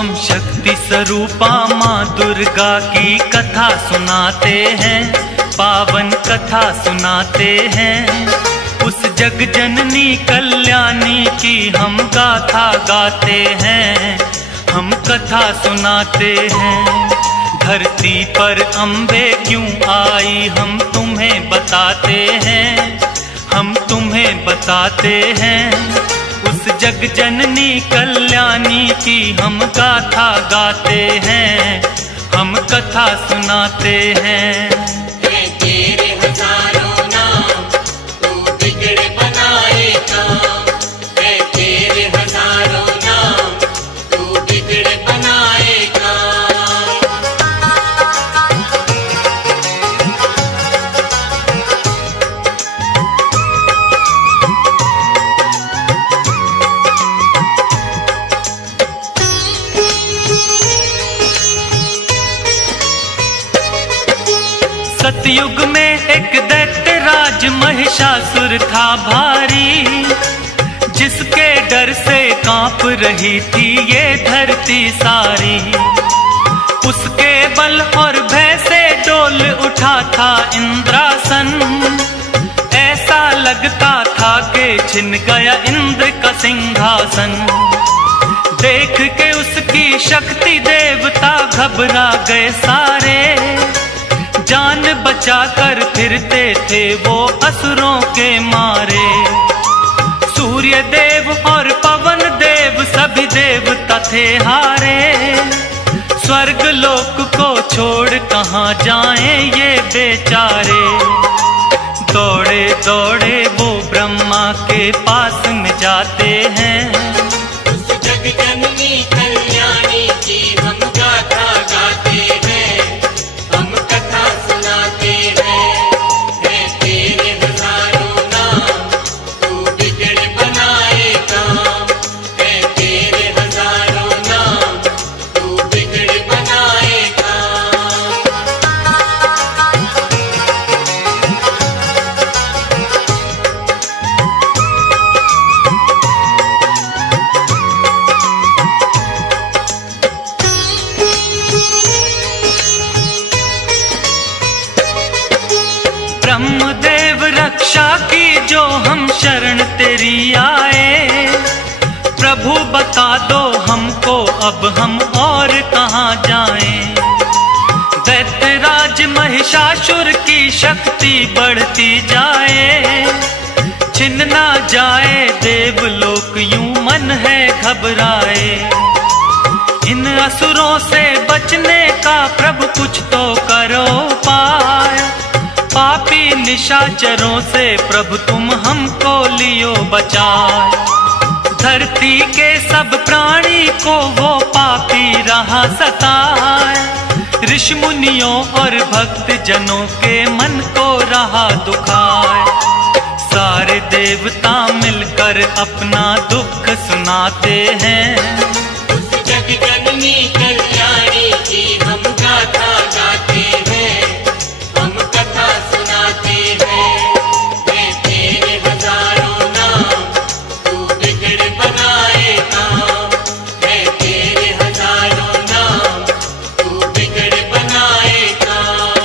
हम शक्ति स्वरूपा माँ दुर्गा की कथा सुनाते हैं, पावन कथा सुनाते हैं। उस जग जननी कल्याणी की हम गाथा गाते हैं, हम कथा सुनाते हैं। धरती पर अम्बे क्यों आई हम तुम्हें बताते हैं, हम तुम्हें बताते हैं। उस जग जननी कल्याणी की हम गाथा गाते हैं, हम कथा सुनाते हैं। तेरे हजारों नाम तू बिगड़े बनाए काम, तेरे हजारों नाम तू बिगड़े बनाए काम। सतयुग में एक दैत्य राज महिषासुर था भारी, जिसके डर से कांप रही थी ये धरती सारी। उसके बल और भय से डोल उठा था इंद्रासन, ऐसा लगता था कि छिन गया इंद्र का सिंहासन। देख के उसकी शक्ति देवता घबरा गए सारे, जान बचाकर फिरते थे वो असुरों के मारे। सूर्य देव और पवन देव सभी देवता थे हारे, स्वर्ग लोक को छोड़ कहाँ जाएं ये बेचारे। दौड़े दौड़े वो ब्रह्मा के पास में जाते हैं, उस जग जननी कल्याणी की हम गाथा गाते हैं, हम कथा सुनाते हैं। तेरे हजारों नाम तू बिगड़े बनाए काम, तेरे हजारों नाम तू बिगड़े बनाए काम। ब्रह्मदेव रक्षा की जो हम शरण तेरी आए, प्रभु बता दो हमको अब हम और कहाँ जाएं। दैत्यराज महिषासुर की शक्ति बढ़ती जाए, छिन ना जाए देवलोक यूं मन है घबराए। इन असुरों से बचने का प्रभु कुछ तो करो पाए, पापी निशाचरों से प्रभु तुम हमको लियो बचाए। धरती के सब प्राणी को वो पापी रहा सताए, ऋषि मुनियों और भक्त जनों के मन को रहा दुखाए। सारे देवता मिलकर अपना दुख सुनाते हैं, उस जग जननी कल्याणी की हम गाथा गाते हैं, हम कथा सुनाते हैं। तेरे हजारों नाम तू बिगड़े बनाए काम, तेरे हजारों नाम तू बिगड़े बनाए काम।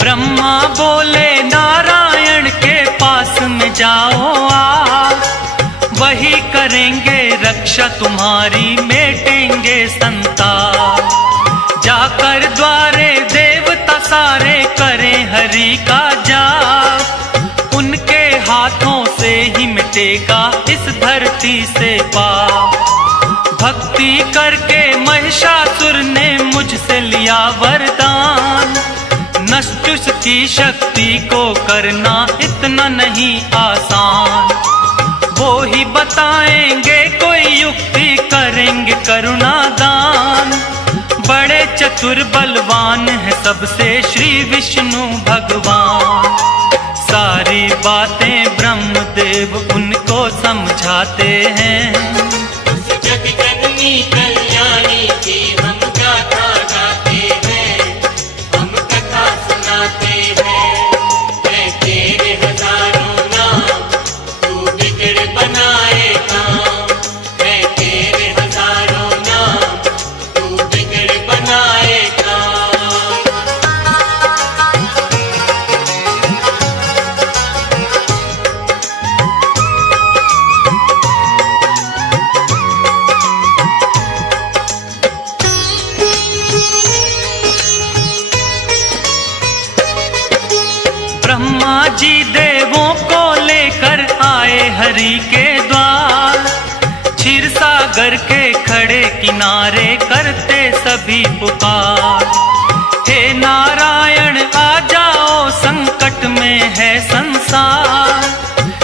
ब्रह्मा बोले नारायण के पास में जाओ आ, वही करेंगे रक्षा तुम्हारी मेटेंगे संताप। जाकर द्वारे देवता सारे करें हरि का जाप, उनके हाथों से ही मिटेगा इस धरती से पाप। भक्ति करके महिषासुर ने मुझसे लिया वरदान, नष्ट की शक्ति को करना इतना नहीं आसान। वो ही बताएंगे कोई युक्ति, करेंगे करुणा दान। बड़े चतुर बलवान है सबसे श्री विष्णु भगवान, सारी बातें ब्रह्मदेव उनको समझाते हैं। उस जग जननी कल्याणी की हम गाथा गाते हैं, हम कथा सुनाते हैं। है तेरे हजारों नाम, तू बिगड़ बनाए काम। है तेरे हजारों नाम, तू बिगड़ बनाए काम। ब्रह्मा जी देवों को लेकर आए हरि के द्वार। क्षीर सागर के खड़े किनारे करते सभी पुकार। हे नारायण आ जाओ, संकट में है संसार।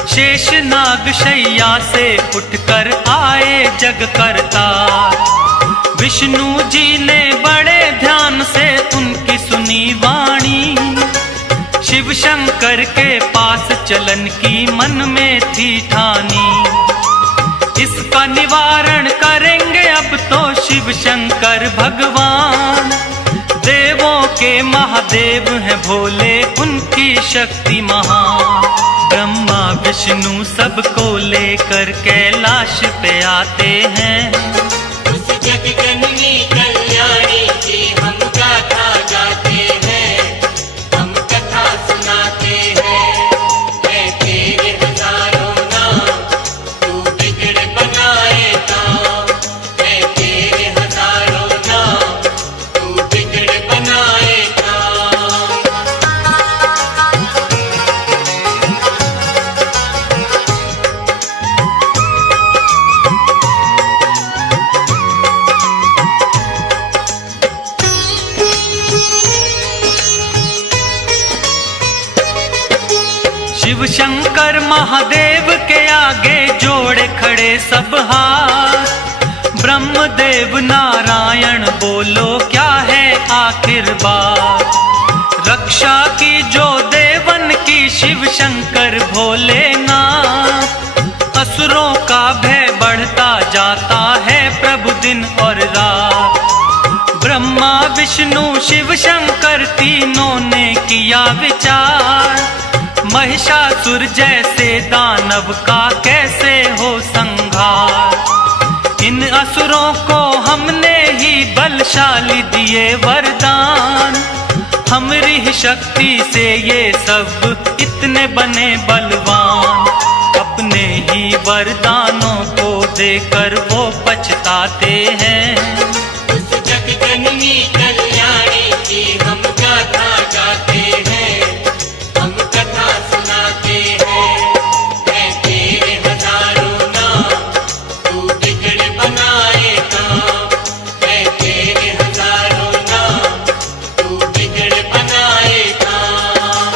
शेष नाग शैया से उठकर आए जग करतार। विष्णु जी ने बड़े ध्यान से उनकी सुनी वाणी। शिव शंकर के पास चलन की मन में थी ठानी। इसका निवारण करेंगे अब तो शिव शंकर भगवान। देवों के महादेव हैं भोले, उनकी शक्ति महान। ब्रह्मा विष्णु सबको लेकर कैलाश पे आते हैं। उस जग जननी कल्याणी की हम गाथा गाते हैं, हम कथा सुनाते हैं। है तेरे हजारों नाम, तू बिगड़ बनाए काम। है तेरे हजारों नाम, तू बिगड़ बनाए काम। शिव शंकर महादेव के आगे जोड़े खड़े सब हाथ। ब्रह्मदेव नारायण बोलो क्या है आखिर बात। रक्षा की जो देवन की शिव शंकर भोलेनाथ। असुरों का भय बढ़ता जाता है प्रभु दिन और रात। ब्रह्मा विष्णु शिव शंकर तीनों ने किया विचार। महिषासुर जैसे दानव का कैसे हो संहार। इन असुरों को हमने ही बलशाली दिए वरदान। हमारी ही शक्ति से ये सब इतने बने बलवान। अपने ही वरदानों को देकर वो पछताते हैं। उस जग जननी कल्याणी की हम गाथा गाते हैं, हम कथा सुनाते हैं। है तेरे हजारों नाम, तू बिगड़ बनाए काम। है तेरे हजारों नाम, तू बिगड़ बनाए काम।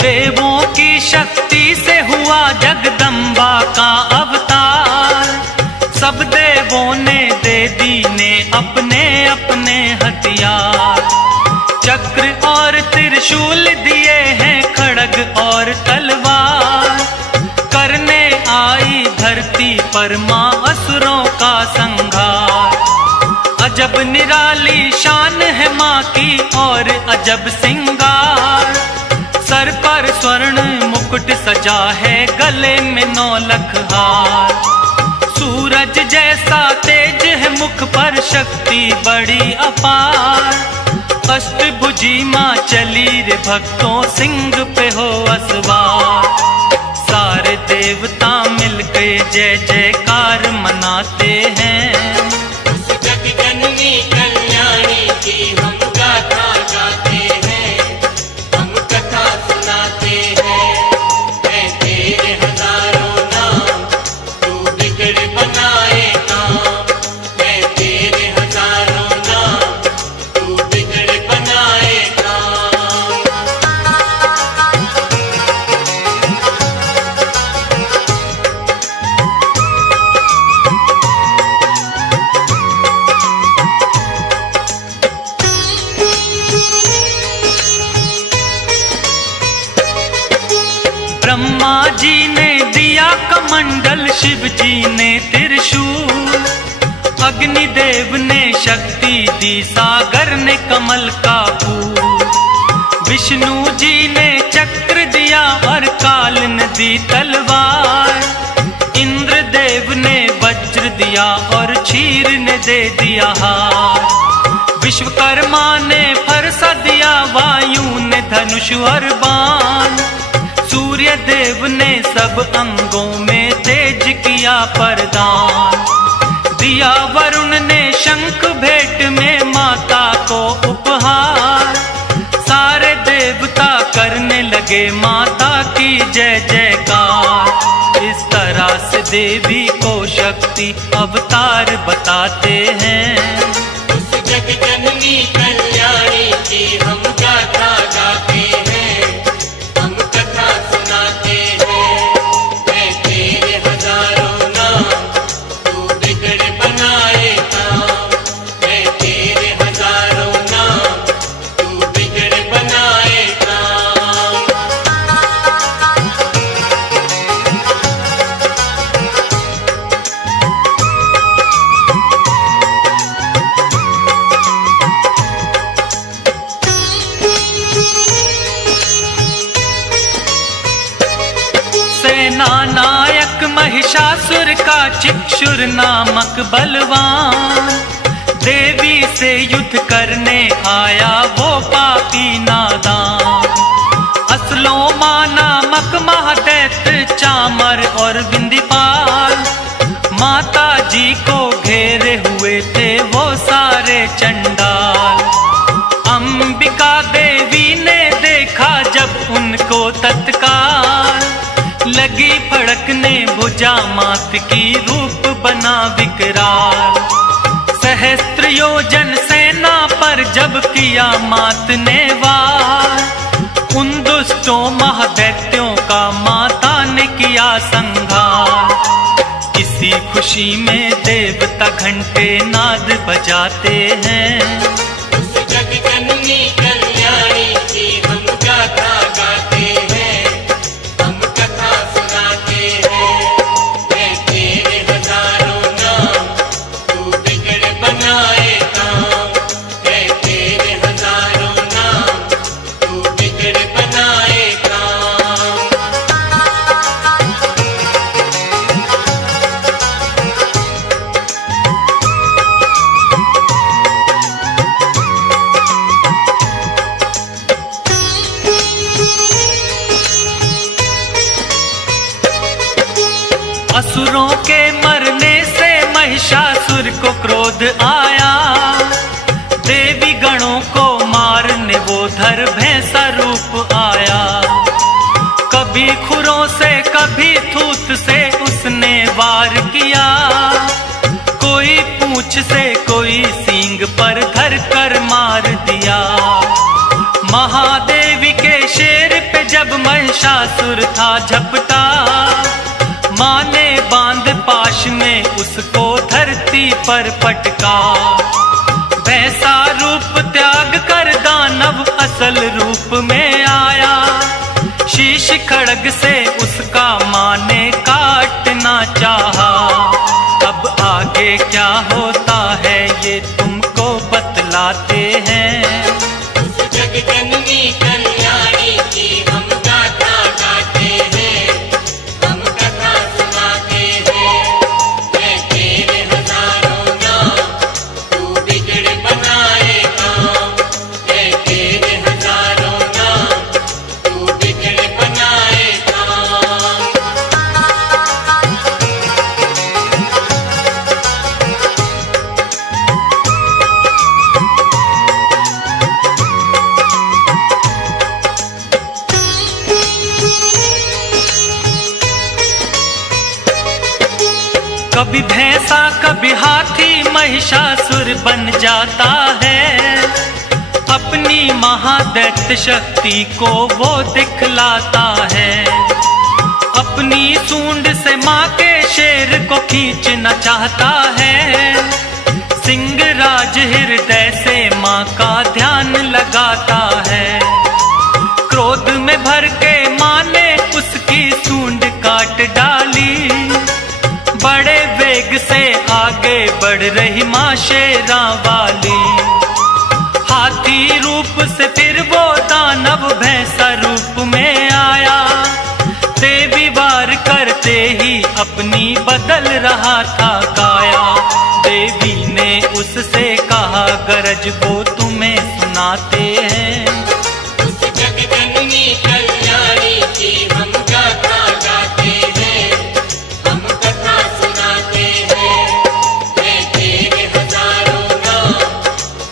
देवों की शक्ति से हुआ जगदम्बा का अवतार। सब देवों ने दे दीने अपने अपने हथियार। चक्र और त्रिशूल दिए हैं, खड़ग और तलवार। करने आई धरती पर मां असुरों का संहार। अजब निराली शान है मां की और अजब सिंगार। सर पर स्वर्ण मुकुट सजा है, गले में 9 लख हार। सूरज जैसा तेज है मुख पर, शक्ति बड़ी अपार। अष्टभुजी मां चली रे भक्तों, सिंह पे हो असवार। सारे देवता मिलके जय जयकार मनाते हैं। उस जग जननी कल्याणी की हम गाथा गाते हैं, हम कथा सुनाते हैं। है तेरे हजारों नाम, तू बिगड़ बनाए काम। है तेरे हजारों नाम, तू बिगड़ बनाए काम। ब्रह्मा जी ने दिया कमंडल, शिव जी ने त्रिशूल, अग्निदेव ने शक्ति दी, सागर ने कमल का फूल, विष्णु जी ने चक्र दिया और काल ने दी तलवार, इंद्रदेव ने वज्र दिया और क्षीर ने दे दिया हार, विश्वकर्मा ने फरसा दिया, वायु ने धनुष और बाण, सूर्य देव ने सब अंगों में तेज किया प्रदान, दिया वरुण ने शंख भेंट में माता को उपहार, सारे देवता करने लगे माता की जय जयकार। इस तरह से देवी को शक्ति अवतार बताते हैं। उस जग जननी कल्याणी की हम गाथा गाते हैं, हम कथा सुनाते हैं। मैं तेरे हजारों नाम, तू बिगड़ बनाए काम। मैं तेरे हजारों नाम, तू बिगड़ बनाए काम। सेना नायक महिषासुर का चिक्षुर नामक बलवान, देवी से युद्ध करने आया वो पापी नादान, असलोमा नामक महादैत्य चामर और बिंदीपाल, माता जी को घेरे हुए थे वो सारे चंडाल, अंबिका देवी ने देखा जब उनको तत्काल, लगी फड़कने भुजा मात की रूप बना विकराल, सहस्त्र योजन सेना पर जब किया मात ने वार, उन दुष्टों महादैत्यों का माता ने किया संहार। इसी खुशी में देवता घंटे नाद बजाते हैं। उस जग जननी कल्याणी की हम गाथा गाते हैं, हम कथा सुनाते हैं। मैं तेरे हजारों नाम, तू बिगड़ बनाए काम। मैं तेरे हजारों नाम, तू बिगड़ बनाए काम। असुरों के मरने से महिषासुर को क्रोध आया, देवी गणों को मारने वो धर भैंसा रूप आया, कभी खुरों से कभी थूत से उसने वार किया, कोई पूंछ से कोई सींग पर धर कर मार दिया, महादेवी के शेर पे जब महिषासुर था झपटा, माँ ने बांध पाश में उसको धरती पर पटका, वैसा रूप त्याग कर दानव असल रूप में आया, शीश खड़ग से उसका माँ ने काटना चाहा, अब आगे क्या होता है ये तुमको बतलाते हैं। उस जग जननी कल्याणी की हम गाथा गाते हैं, हम कथा सुनाते हैं। मैं तेरे हजारों नाम, तू बिगड़ बनाए काम। मैं तेरे हजारों नाम, तू बिगड़ बनाए काम। कभी भैंसा कभी हाथी महिषासुर बन जाता है, अपनी महादैत्य शक्ति को वो दिखलाता है, अपनी सूंड से माँ के शेर को खींचना चाहता है, सिंहराज हृदय से माँ का ध्यान लगाता है, क्रोध में भर के माँ ने उसकी सूंड काट डाली। बड़े वेग से आगे बढ़ रही माँ शेरा वाली। हाथी रूप से फिर वो दानव भैंसा रूप में आया। देवी वार करते ही अपनी बदल रहा था काया। देवी ने उससे कहा गरज वो तुम्हें सुनाते हैं। उस जगजननी कल्याणी की हम गाथा गाते हैं, हम कथा सुनाते हैं। मैं तेरे हजारों नाम,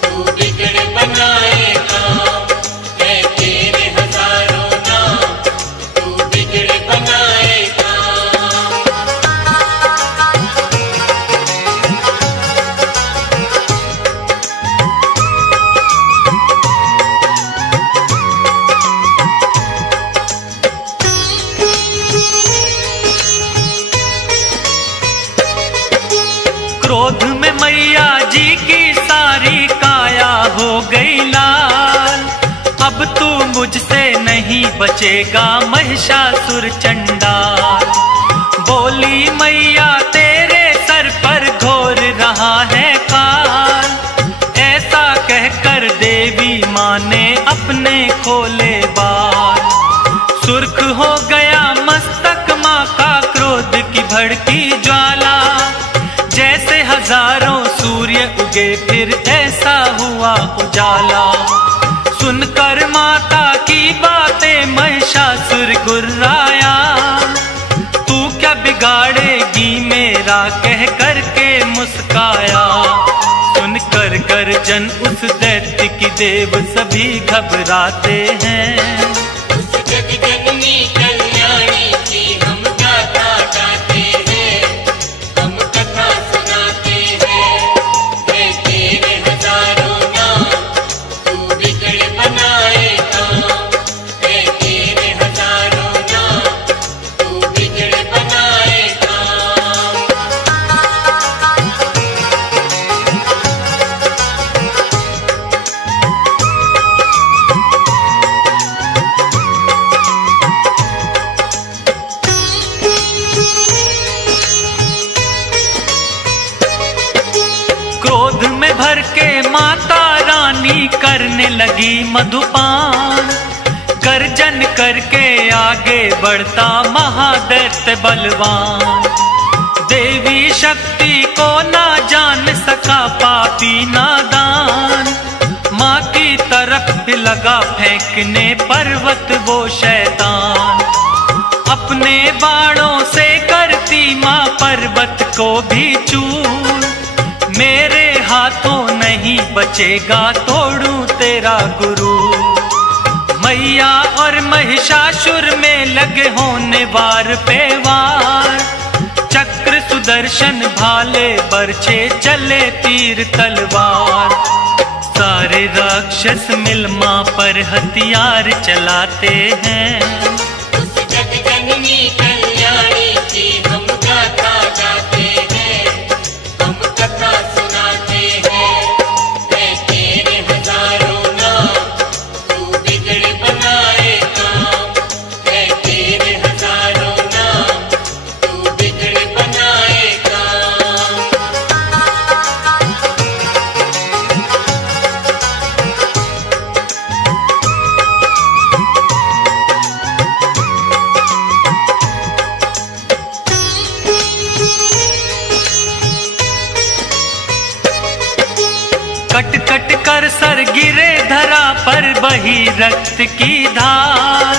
तू बिगड़ बनाए काम। मैं तेरे हजारों नाम, तू बिगड़ बनाए काम। क्रोध में मैया जी की सारी काया हो गई लाल। अब तू मुझसे नहीं बचेगा महिषासुर चंडाल। बोली मैया तेरे सर पर घोर रहा है काल। ऐसा कहकर देवी माँ ने अपने खोले बाल। सुर्ख हो गया मस्तक माँ का क्रोध की भड़की ज्वाला। जैसे हजारों सूर्य उगे फिर ऐसा हुआ उजाला। सुनकर माता की बातें महिषासुर गुर्राया। तू क्या बिगाड़ेगी मेरा कह करके मुस्काया। सुनकर गर्जन उस दैत्य की देव सभी घबराते हैं। उस जगजननी कल्याणी की हम गाथा गाते हैं, हम कथा सुनाते हैं। मैं तेरे हजारों नाम, तू बिगड़ बनाए काम। मैं तेरे हजारों नाम, तू बिगड़ बनाए काम। क्रोध में भर के माता रानी करने लगी मधुपान। गर्जन करके आगे बढ़ता महादैत्य बलवान। देवी शक्ति को ना जान सका पापी नादान। माँ की तरफ लगा फेंकने पर्वत वो शैतान। अपने बाणों से करती माँ पर्वत को भी चूर। मेरे हाथों नहीं बचेगा तोड़ूं तेरा गुरु। मैया और महिषासुर में लगे होने वार पे वार। चक्र सुदर्शन भाले बरछे चले तीर तलवार। सारे राक्षस मिल माँ पर हथियार चलाते हैं। उस जगजननी कल्याणी की हम गाथा गाते हैं, हम कथा सुनाते हैं। मैं तेरे हजारों नाम, तू बिगड़ बनाए काम। मैं तेरे हजारों नाम, तू बिगड़ बनाए काम। कट कट कर सर गिरे धरा पर बही रक्त की धार।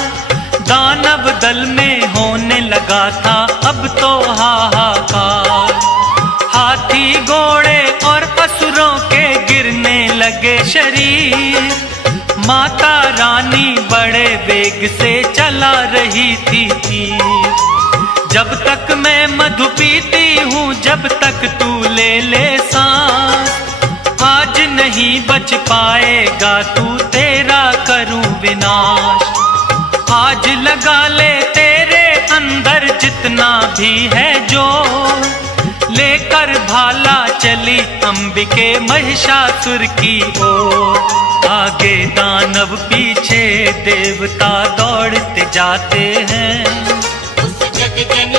दानव दल में होने लगा था अब तो हाहाकार। हाथी घोड़े और असुरों के गिरने लगे शरीर। माता रानी बड़े वेग से चला रही थी तीर। जब तक मैं मधु पीती हूँ, जब तक तू ले ले सांस। आज नहीं बच पाएगा तू, तेरा करूं विनाश। आज लगा ले तेरे अंदर जितना भी है जो। लेकर भाला चली अंबिके महिषासुर की ओर। आगे दानव पीछे देवता दौड़ते जाते हैं। उस जगजननी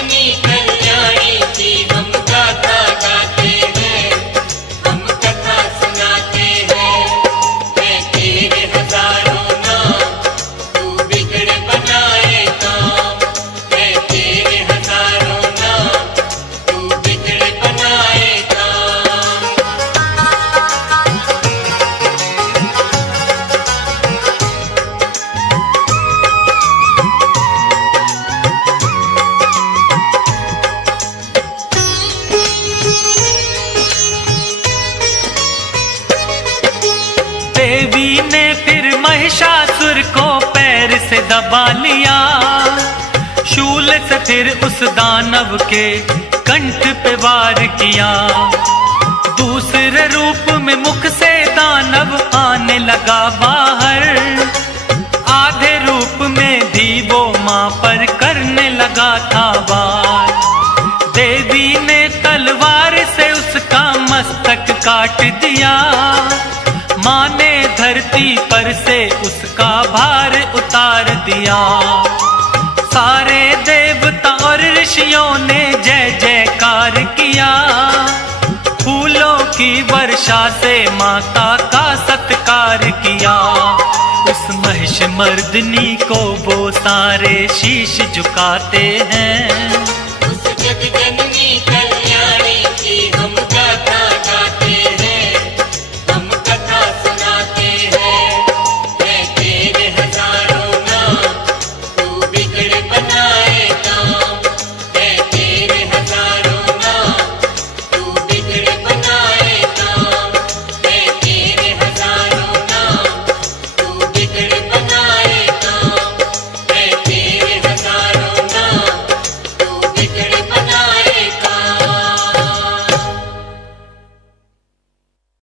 दबा लिया। शूल से फिर उस दानव के कंठ पे वार किया। दूसरे रूप में मुख से दानव आने लगा बाहर। आधे रूप में भी वो मां पर करने लगा था वार। देवी ने तलवार से उसका मस्तक काट दिया। मां ने धरती पर से उसका भार उतार दिया। सारे देवता और ऋषियों ने जय जयकार किया। फूलों की वर्षा से माता का सत्कार किया। उस महिष मर्दिनी को वो सारे शीश झुकाते हैं।